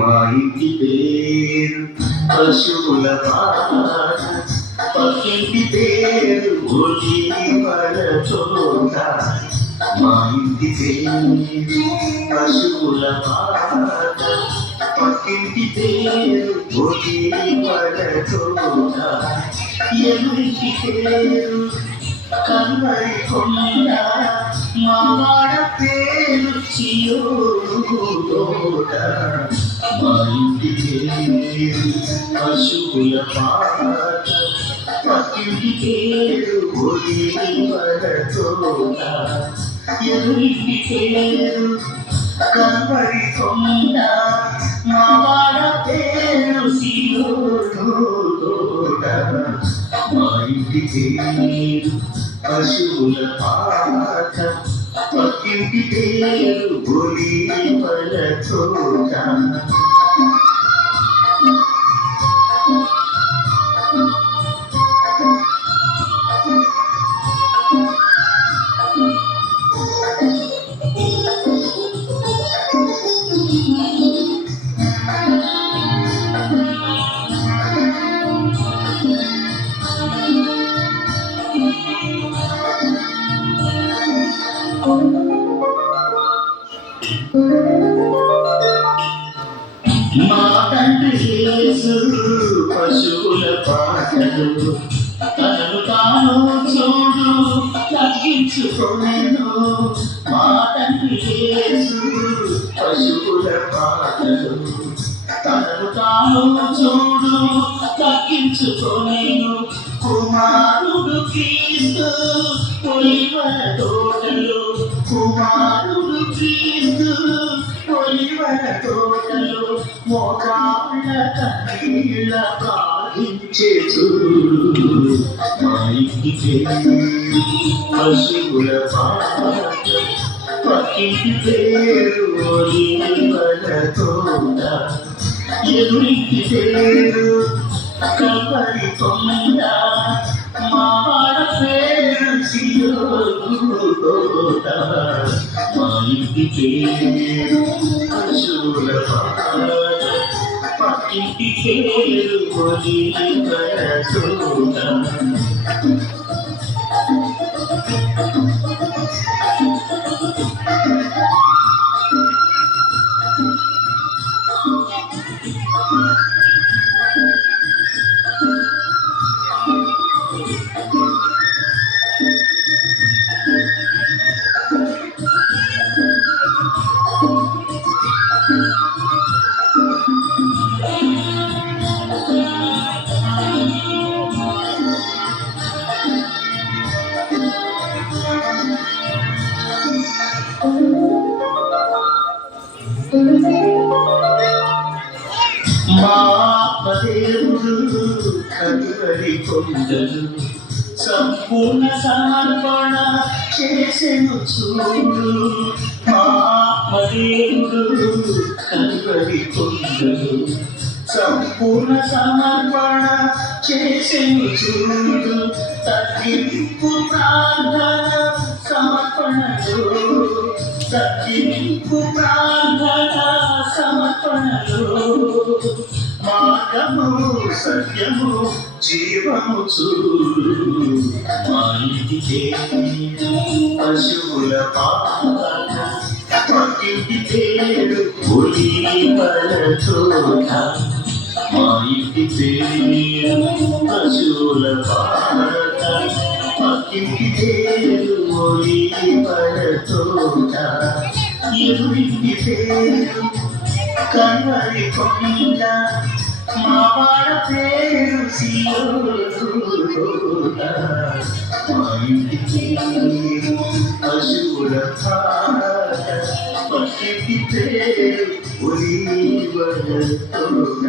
మా ఇంటి పేరు పశువుల పాట, పక్కింటి పేరు ఒలివల తోట. మా ఇంటి పేరు పశువుల పాట, పక్కింటి పేరు ఒలివల తోట. ఎవరికి పేరు కన్వరి కొండ, మా వాడ పేరు చియోడ. మా ఇంటి పేరు పశువుల పాట, పక్కింటి పేరు ఒలివల తోట. ఎవరికి పేరు కన్వరి కొండ, మా వాడ పేరు చియోడ. మా ఇంటి పేరు పశువుల పాట, పక్కింటి పేరు ఒలివల తోట. మా తండ్రి యేసు పశువుల పాటలు, తనను తాను చూడు తగ్గించుకొనెను. మా తండ్రి యేసు పశువుల పాటలు, తనను తాను చూడు తగ్గించుకొనెను. కుమారుడు క్రీస్తు ఒలివల తోటలో, కుమారుడు క్రీస్తు ఒలివల తోటలో. మోకాళ్ళ కన్నీళ్ళ బాధించే చూడు. మా ఇంటి పేరు పశువుల పాట, పక్కింటి పేరు ఒలివల తోట. ఎవరికి పేరు కన్వరి కొండ, మా వాడ పేరు చియోడ. మా ఇంటి పేరు పశువుల పాట, పక్కింటి పేరు ఒలివల తోట. మా దేవుడు కన్వరి కొండలు, సంపూర్ణ సమర్పణ చేసెను చూడు. మా దేవుడు కన్వరి కొండలు, సంపూర్ణ సమర్పణ చేసెను చూడు. తగ్గింపు ప్రార్థన సమర్పణలో, తగ్గింపు ప్రార్థన సమర్పణలో. మార్గము సత్యము జీవము చూడు. మా ఇంటి పేరు పశువుల పాట, పక్కింటి పేరు ఒలివల తోట. మా ఇంటి పేరు పశువుల పాట, పక్కింటి పేరు ఒలివల తోట. ఎవరికి పేరు కన్వరి కొండ, మా వాడ పేరు చియోడ. మా ఇంటి పేరు పశువుల పాట, పక్కింటి పేరు ఒలివల తోట.